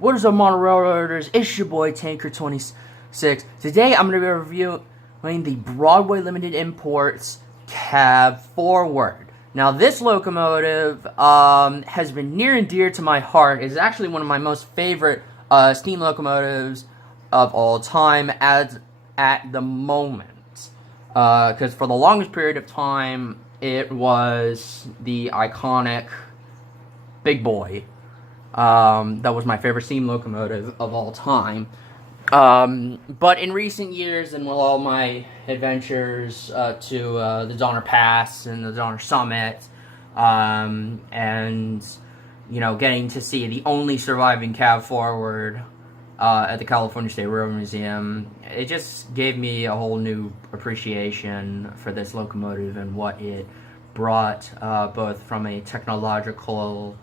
What is up, model railroaders? It's your boy Tanker26. Today I'm going to be reviewing the Broadway Limited Imports Cab Forward. Now this locomotive has been near and dear to my heart. It's actually one of my most favorite steam locomotives of all time at the moment. Because for the longest period of time it was the iconic Big Boy. That was my favorite steam locomotive of all time. But in recent years, and with all my adventures to the Donner Pass and the Donner Summit, and, you know, getting to see the only surviving cab forward at the California State Railroad Museum, it just gave me a whole new appreciation for this locomotive and what it brought, both from a technological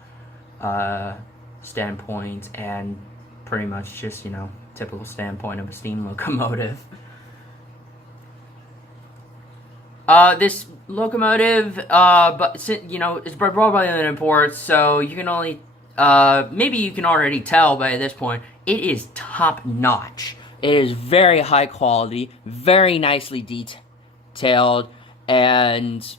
standpoint and pretty much just, you know, typical standpoint of a steam locomotive. This locomotive, you know, is brought by the imports, so you can only, maybe you can already tell by this point, it is top notch. It is very high quality, very nicely detailed, and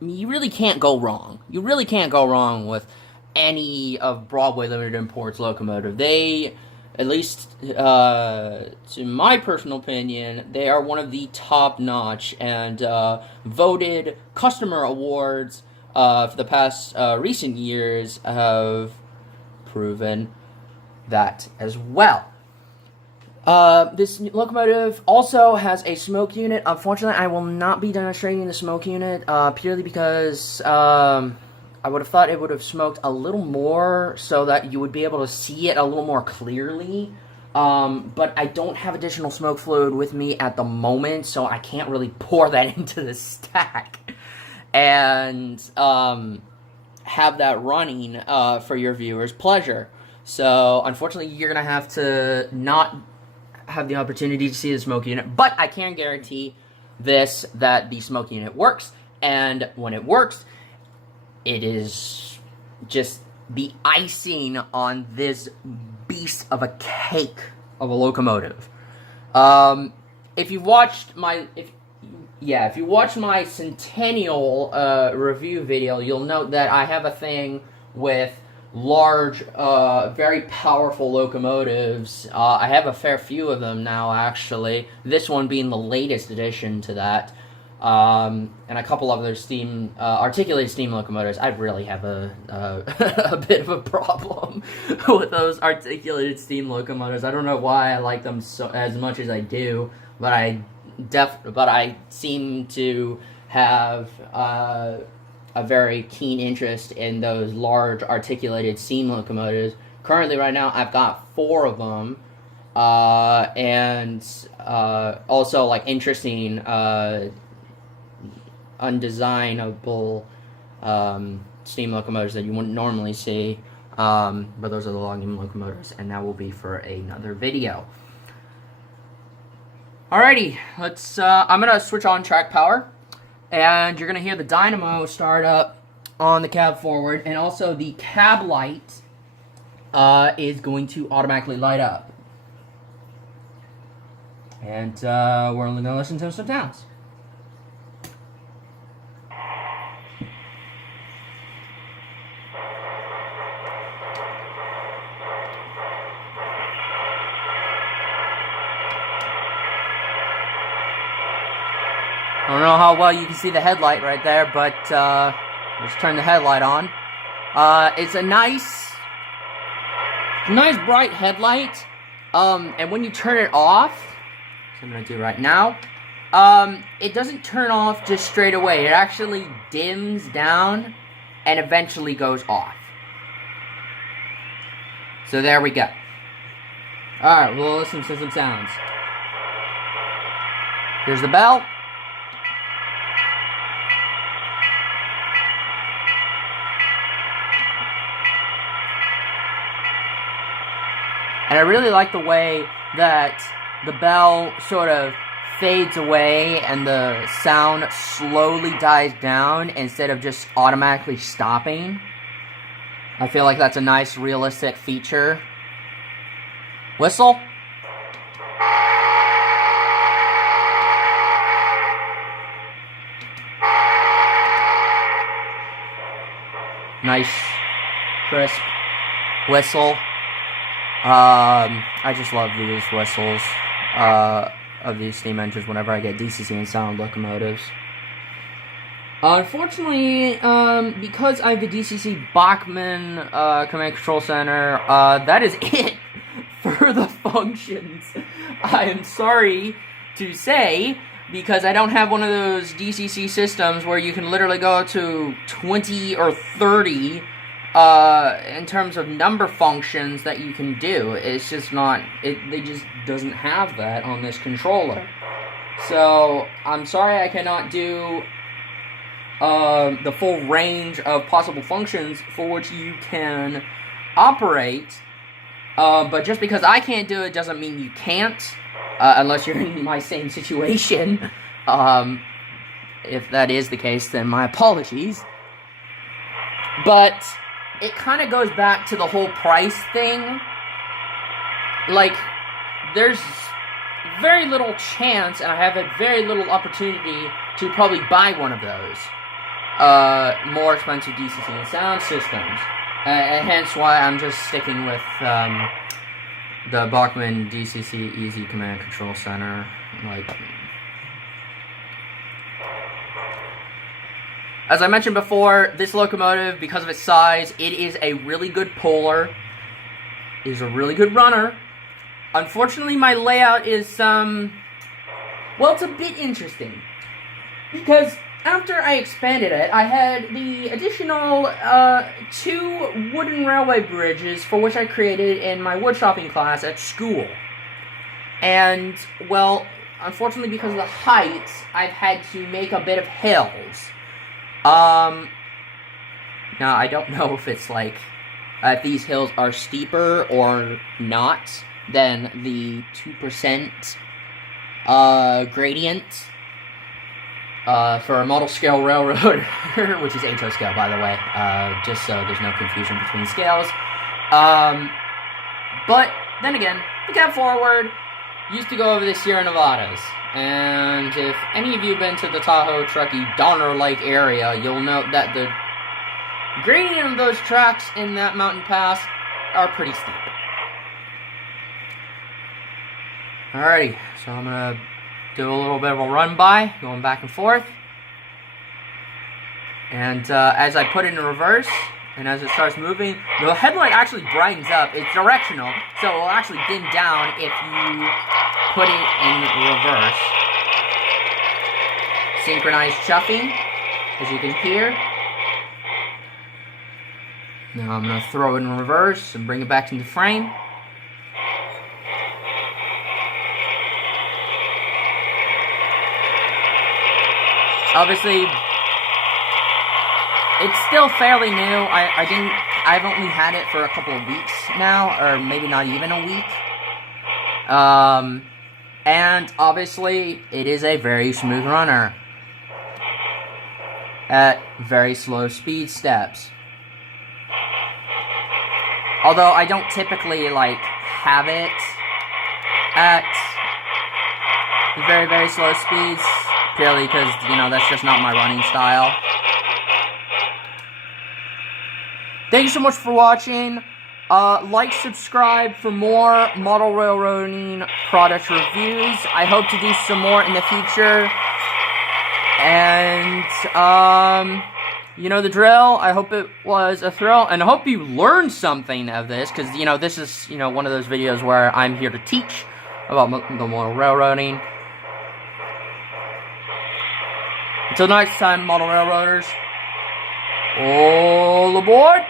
you really can't go wrong. You really can't go wrong with any of Broadway Limited Imports locomotive. They, at least to my personal opinion, they are one of the top-notch and voted customer awards for the past recent years have proven that as well. This locomotive also has a smoke unit. Unfortunately, I will not be demonstrating the smoke unit, purely because I would have thought it would have smoked a little more so that you would be able to see it a little more clearly. But I don't have additional smoke fluid with me at the moment, so I can't really pour that into the stack and have that running for your viewers' pleasure. So, unfortunately, you're going to have to not have the opportunity to see the smoke unit, but I can guarantee that the smoke unit works, and when it works, it is just the icing on this beast of a cake of a locomotive. If you watched my Centennial review video, you'll note that I have a thing with large, very powerful locomotives. I have a fair few of them now, actually. This one being the latest addition to that. And a couple of other steam, articulated steam locomotives. I really have a a bit of a problem with those articulated steam locomotives. I don't know why I like them so as much as I do, but I seem to have a very keen interest in those large articulated steam locomotives. Currently, right now, I've got 4 of them, and also like interesting, undesignable steam locomotives that you wouldn't normally see. But those are the logging locomotives, and that will be for another video. Alrighty, let's. I'm gonna switch on track power. And you're going to hear the dynamo start up on the cab forward, and also the cab light is going to automatically light up. And we're only going to listen to some sounds. I don't know how well you can see the headlight right there, but let's turn the headlight on. It's a nice bright headlight, and when you turn it off, which I'm going to do right now, it doesn't turn off just straight away. It actually dims down and eventually goes off. So there we go. Alright, we'll listen to some sounds. Here's the bell. And I really like the way that the bell sort of fades away and the sound slowly dies down instead of just automatically stopping. I feel like that's a nice, realistic feature. Whistle. Nice, crisp whistle. I just love these whistles of these steam engines whenever I get DCC and sound locomotives. Unfortunately, because I have the DCC Bachmann Command Control Center, that is it for the functions. I am sorry to say, because I don't have one of those DCC systems where you can literally go to 20 or 30 in terms of number functions that you can do. It's just not, they just doesn't have that on this controller. So, I'm sorry I cannot do the full range of possible functions for which you can operate, but just because I can't do it doesn't mean you can't, unless you're in my same situation. If that is the case, then my apologies. But it kind of goes back to the whole price thing. Like, there's very little chance, and I have a very little opportunity to probably buy one of those more expensive DCC and sound systems. And hence why I'm just sticking with the Bachmann DCC Easy Command Control Center. Like, as I mentioned before, this locomotive, because of its size, it is a really good puller. It is a really good runner. Unfortunately, my layout is, well, it's a bit interesting. Because after I expanded it, I had the additional 2 wooden railway bridges for which I created in my woodchopping class at school. And, well, unfortunately because of the height, I've had to make a bit of hills. Now, I don't know if it's like, if these hills are steeper or not than the 2% gradient for a model scale railroad, which is HO scale, by the way, just so there's no confusion between scales. But then again, the Cab Forward used to go over the Sierra Nevadas, and if any of you have been to the Tahoe, Truckee, Donner Lake area, you'll note that the gradient of those tracks in that mountain pass are pretty steep. Alrighty, so I'm gonna do a little bit of a run by, going back and forth. And as I put it in reverse, and as it starts moving, the headlight actually brightens up. It's directional, so it will actually dim down if you put it in reverse. Synchronized chuffing, as you can hear. Now I'm going to throw it in reverse and bring it back into frame. Obviously, it's still fairly new. I've only had it for a couple of weeks now, or maybe not even a week. And obviously, it is a very smooth runner at very slow speed steps. Although I don't typically like have it at very, very slow speeds, purely because, you know, that's just not my running style. Thank you so much for watching. Like, subscribe for more model railroading product reviews. I hope to do some more in the future. And, you know the drill. I hope it was a thrill. And I hope you learned something of this. Because, you know, this is, you know, one of those videos where I'm here to teach about the model railroading. Until next time, model railroaders. All aboard!